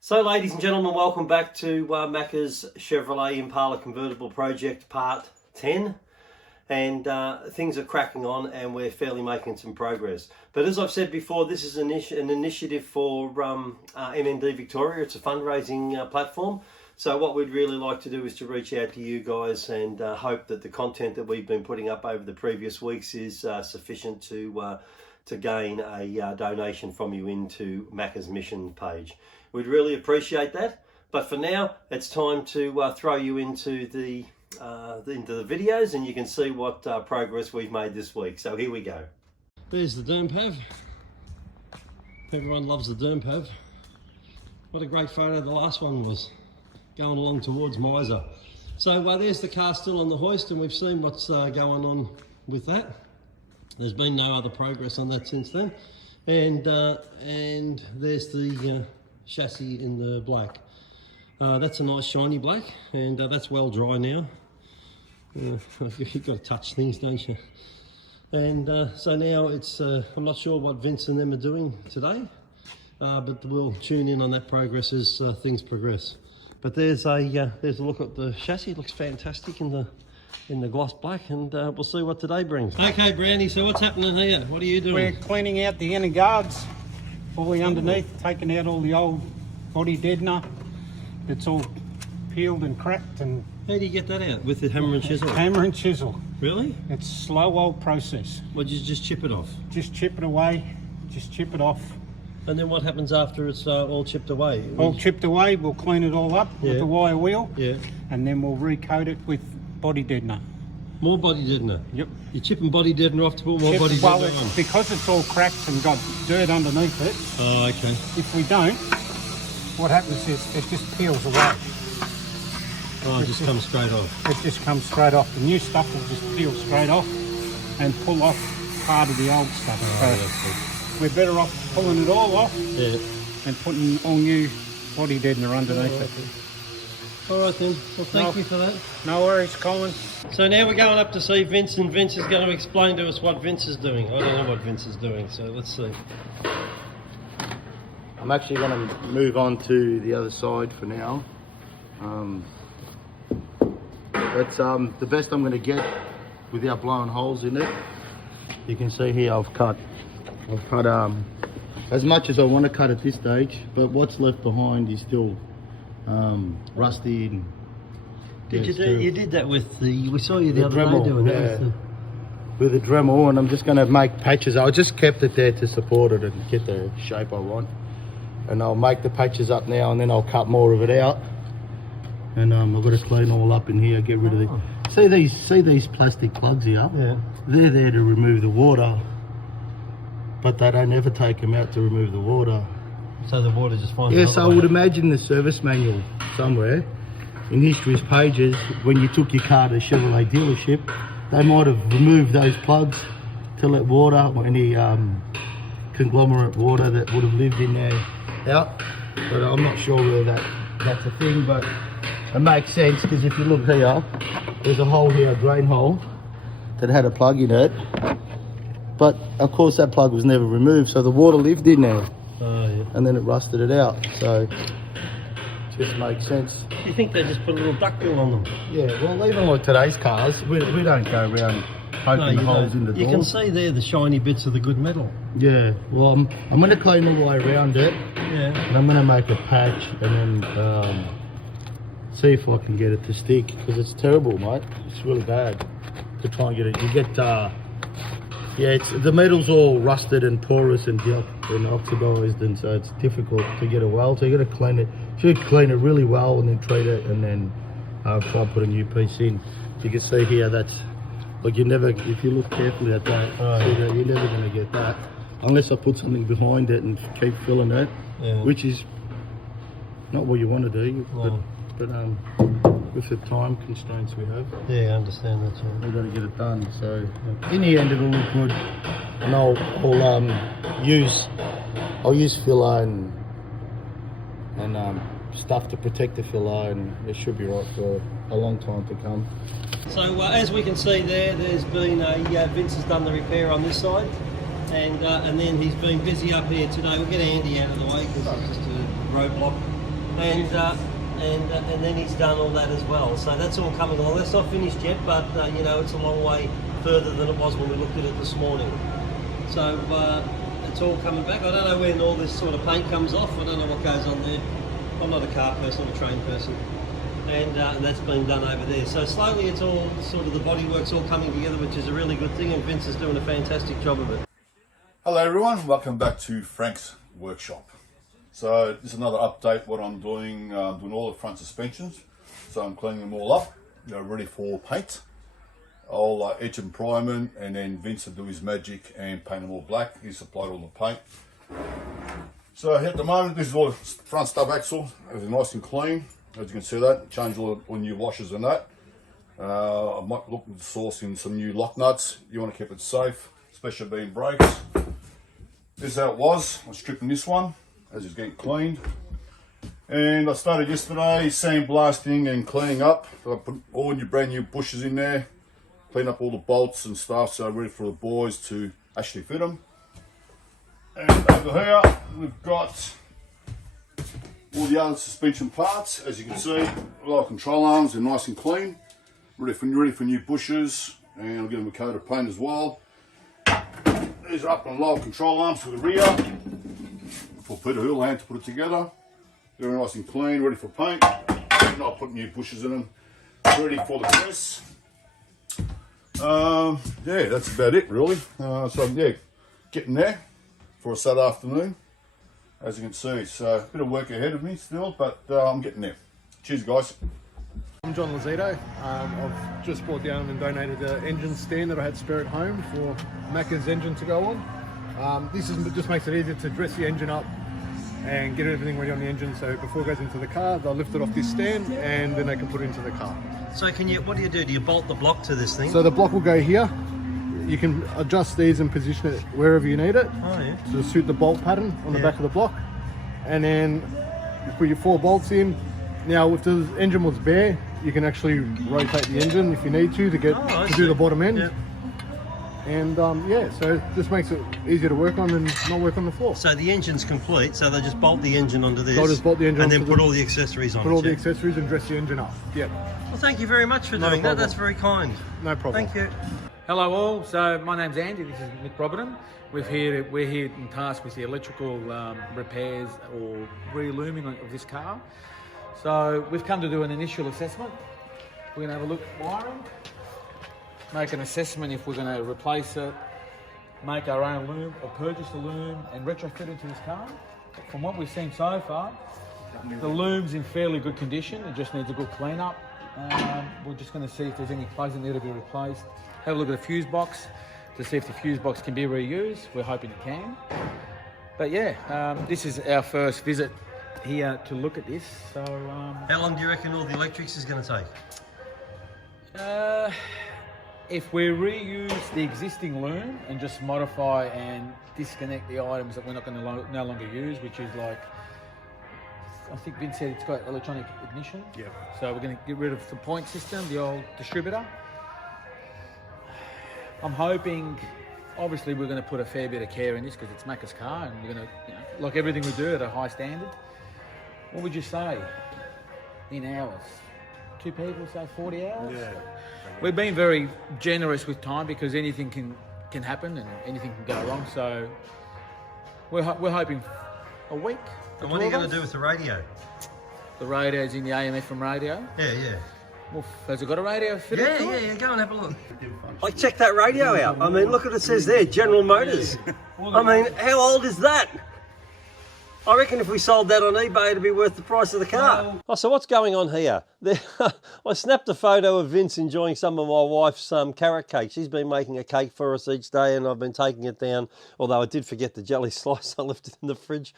So ladies and gentlemen, welcome back to Macka's Chevrolet Impala Convertible Project Part 10. And things are cracking on and we're fairly making some progress. But as I've said before, this is an initiative for MND Victoria. It's a fundraising platform. So what we'd really like to do is to reach out to you guys and hope that the content that we've been putting up over the previous weeks is sufficient to gain a donation from you into Macka's mission page. We'd really appreciate that. But for now, it's time to throw you into the videos, and you can see what progress we've made this week. So here we go. There's the Dermpav. Everyone loves the Dermpav. What a great photo the last one was, going along towards Miser. So there's the car still on the hoist, and we've seen what's going on with that. There's been no other progress on that since then. And there's the chassis in the black. That's a nice shiny black, and that's well dry now. You've got to touch things, don't you? And so now it's, I'm not sure what Vince and them are doing today, but we'll tune in on that progress as things progress. But there's a look at the chassis. It looks fantastic in the gloss black, and we'll see what today brings. Okay, Brandy, so what's happening here? What are you doing? We're cleaning out the inner guards, all the underneath, taking out all the old body deadener. It's all peeled and cracked. And how do you get that out? With the hammer and chisel? Hammer and chisel. Really? It's a slow old process. Well, you just chip it off? Just chip it away, just chip it off. And then what happens after it's all chipped away? All chipped away, we'll clean it all up with the wire wheel. Yeah. And then we'll recoat it with body deadener. More body deadener? Yep. You're chipping body deadener off to put more body deadener on? Because it's all cracked and got dirt underneath it. Oh, okay. If we don't, what happens is it just peels away. Oh, it just comes straight off? It just comes straight off. The new stuff will just peel straight off and pull off part of the old stuff. So we're better off pulling it all off and putting all new body deadener underneath it. All right then, well thank you for that. No worries, Colin. So now we're going up to see Vince, and Vince is going to explain to us what Vince is doing. I don't know what Vince is doing, so let's see. I'm actually going to move on to the other side for now. That's the best I'm going to get without blowing holes in it. You can see here I've cut as much as I want to cut at this stage, but what's left behind is still rusty. And you did that with we saw you the other Dremel, day doing that with the Dremel, and I'm just going to make patches. I just kept it there to support it and get the shape I want, and I'll make the patches up now, and then I'll cut more of it out, and I've got to clean all up in here, get rid of the see these plastic plugs here. They're there to remove the water, but they don't ever take them out to remove the water. So the water just finds Yes, I would imagine the service manual somewhere in history's pages, when you took your car to a Chevrolet dealership, they might have removed those plugs to let water, or any conglomerate water that would have lived in there out. But I'm not sure whether that's a thing, but it makes sense, because if you look here, there's a hole here, a drain hole, that had a plug in it. But of course that plug was never removed, so the water lived in there. And then it rusted it out, so it just makes sense. You think they just put a little duck bill on them? Yeah, well, even like today's cars, we don't go around poking the holes in the door. You can see there the shiny bits of the good metal. Yeah, well, I'm going to clean all the way around it. Yeah. And I'm going to make a patch and then see if I can get it to stick, because it's terrible, mate. It's really bad to try and get it. You get the metal's all rusted and porous and oxidized, and so it's difficult to get it well. So you got to clean it. You should clean it really well and then treat it, and then try and put a new piece in. You can see here that's like, if you look carefully at that, see that you're never going to get that unless I put something behind it and keep filling it, which is not what you want to do. No. But with the time constraints we have. Yeah, I understand that. We've got to get it done. So in the end, it'll look good, and I'll use filler and stuff to protect the filler, and it should be right for a long time to come. So as we can see there's been Vince has done the repair on this side, and then he's been busy up here today. We'll get Andy out of the way because it's just a roadblock. and then he's done all that as well. So that's all coming along. That's not finished yet, but you know, it's a long way further than it was when we looked at it this morning. So it's all coming back. I don't know when all this sort of paint comes off. I don't know what goes on there. I'm not a car person, I'm a train person. And that's being done over there. So slowly it's all sort of, the bodywork's all coming together, which is a really good thing, and Vince is doing a fantastic job of it. Hello everyone, welcome back to Frank's workshop. So this is another update what I'm doing, doing all the front suspensions. So I'm cleaning them all up, they're ready for paint. I'll etch and prime them, and then Vince will do his magic and paint them all black. He supplied all the paint. So at the moment, this is all the front stub axle. It's nice and clean, as you can see that. Change all new washers and that. I might look at sourcing some new lock nuts. You want to keep it safe, especially being brakes. This is how it was. I'm stripping this one as it's getting cleaned. And I started yesterday sandblasting and cleaning up. So I put all new brand new bushes in there, clean up all the bolts and stuff, so ready for the boys to actually fit them. And over here we've got all the other suspension parts. As you can see, a lot of control arms, they're nice and clean, ready for new bushes, and I'll give them a coat of paint as well. These are up and lower control arms for the rear, for Peter Houlihan to put it together. They're nice and clean, ready for paint. And I'll put new bushes in them, ready for the press. Yeah, that's about it really. So yeah, getting there for a Saturday afternoon, as you can see. So a bit of work ahead of me still, but I'm getting there. Cheers guys. I'm John Lazito. I've just brought down and donated the engine stand that I had spare at home for Macka's engine to go on. This just makes it easier to dress the engine up and get everything ready on the engine, so before it goes into the car they'll lift it off this stand and then they can put it into the car. So what do you do? Do you bolt the block to this thing? So the block will go here. You can adjust these and position it wherever you need it to suit the bolt pattern on the back of the block. And then you put your 4 bolts in. Now if the engine was bare, you can actually rotate the engine if you need to get to do the bottom end. Yep. And yeah, so it just makes it easier to work on and not work on the floor. So the engine's complete, so they just bolt the engine onto this. They'll just bolt the engine and then put all the accessories on it. Put all the accessories and dress the engine up. Yep. Well, thank you very much for doing that. That's very kind. No problem. Thank you. Hello all, so my name's Andy, this is Nick Robinson. We're here in task with the electrical repairs or re-looming of this car. So we've come to do an initial assessment. We're going to have a look at wiring, make an assessment if we're going to replace it, make our own loom or purchase a loom and retrofit into this car. From what we've seen so far, the loom's in fairly good condition, it just needs a good clean up. We're just going to see if there's any plugs that need to be replaced. Have a look at the fuse box to see if the fuse box can be reused. We're hoping it can. But yeah, this is our first visit here to look at this. So how long do you reckon all the electrics is going to take? If we reuse the existing loom and just modify and disconnect the items that we're not going to no longer use, which is like, I think Vince said it's got electronic ignition. Yeah. So we're going to get rid of the point system, the old distributor. I'm hoping, obviously we're going to put a fair bit of care in this because it's Macka's car and we're going to, you know, like everything we do at a high standard. What would you say in hours? 2 people say 40 hours? Yeah. We've been very generous with time because anything can happen and anything can go wrong. So we're hoping a week. And what are you going to do with the radio? The radio's in the AM/FM radio. Yeah. Well, has it got a radio fitted to it? Yeah, go and have a look. I checked that radio out. I mean, look what it says there, General Motors. I mean, how old is that? I reckon if we sold that on eBay, it'd be worth the price of the car. Oh, so what's going on here? I snapped a photo of Vince enjoying some of my wife's carrot cake. She's been making a cake for us each day and I've been taking it down, although I did forget the jelly slice. I left it in the fridge.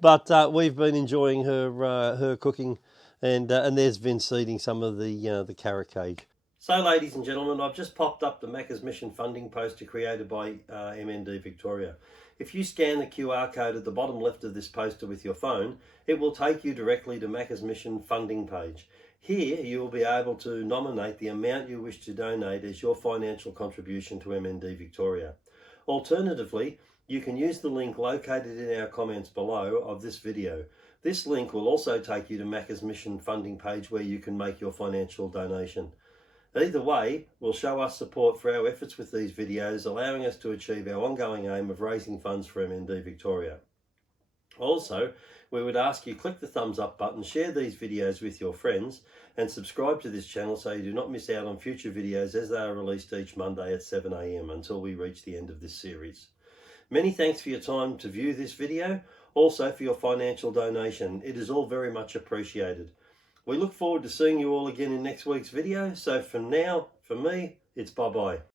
But we've been enjoying her cooking, and there's Vince eating some of the carrot cake. So, ladies and gentlemen, I've just popped up the Macka's Mission funding poster created by MND Victoria. If you scan the QR code at the bottom left of this poster with your phone, it will take you directly to Macka's Mission funding page. Here, you will be able to nominate the amount you wish to donate as your financial contribution to MND Victoria. Alternatively, you can use the link located in our comments below of this video, This link will also take you to Macka's mission funding page where you can make your financial donation. Either way will show us support for our efforts with these videos, allowing us to achieve our ongoing aim of raising funds for MND Victoria. Also, we would ask you click the thumbs up button, share these videos with your friends, and subscribe to this channel so you do not miss out on future videos as they are released each Monday at 7 AM until we reach the end of this series. Many thanks for your time to view this video, also for your financial donation. It is all very much appreciated. We look forward to seeing you all again in next week's video. So for now, for me, it's bye-bye.